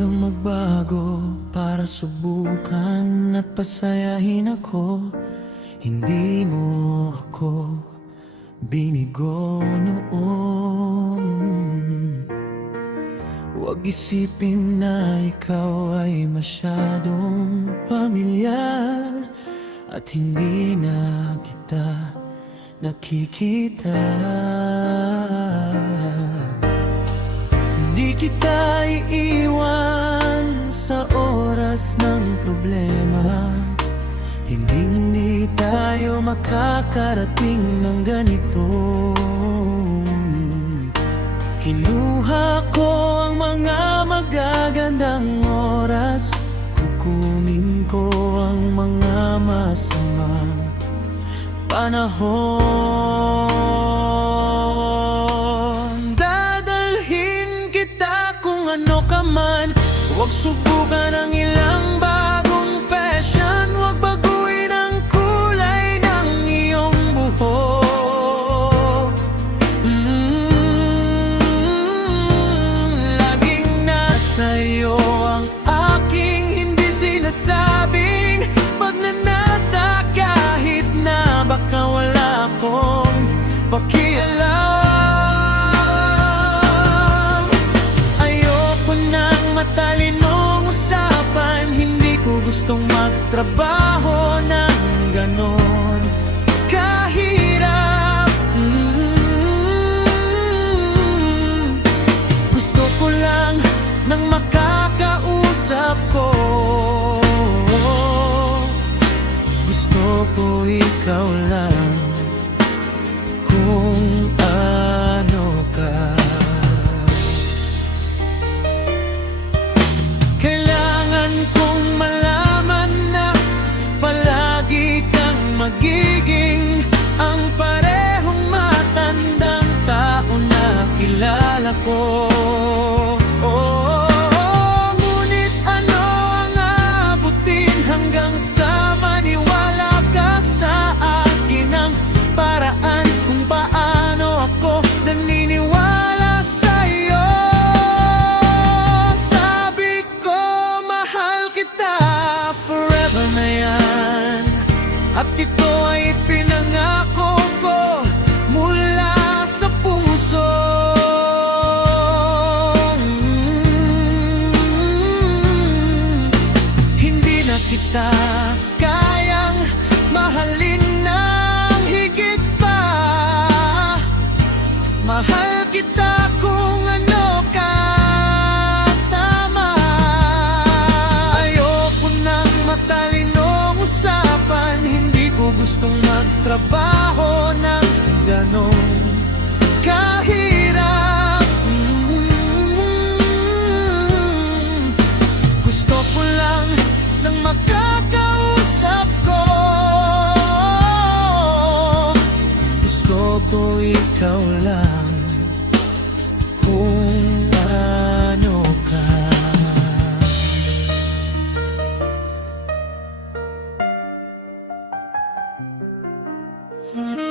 kang magbago para subukan at pasayahin ako. Hindi mo ako binigo noon. Huwag isipin na ikaw ay masyadong pamilyar at hindi na kita nakikita. Hindi kita iiwan sa oras ng problema. Hindi tayo makakarating ng ganito. Kinuha ko ang mga magagandang oras, kukunin ko ang mga masamang panahon. Dadalhin kita kung ano ka man. Huwag subukan ang ilang bagong fashion. Huwag baguhin ang kulay ng iyong buhok. Laging nasa iyo ang aking hindi sinasabing pagnanasa, kahit na baka wala akong pakialam. Ayoko ng matalinong usapan, hindi ko gustong magtrabaho ng ganon kahirap. Gusto ko lang ng makakausap ko. Gusto ko ikaw lang kung ano ka. Kailangan kong malaman na palagi kang magiging ang parehong matandang tao na kilala ko. Ngunit ano ang aabutin hanggang sa maniwala ka sa akin ang paraan kung paano ako naniniwala sa'yo. Sabi ko mahal kita, forever na yan. At ito ay pinangako ko mula sa puso. Hindi na kita kayang mahalin ng higit pa. Mahal kita kung ano ka tama. Ayoko ng matalinong usapan, hindi ko gustong magtrabaho ng ganon kahirap. Gusto ko lang ng makakausap ko. Gusto ko ikaw lang kung ano ka. Mm-hmm.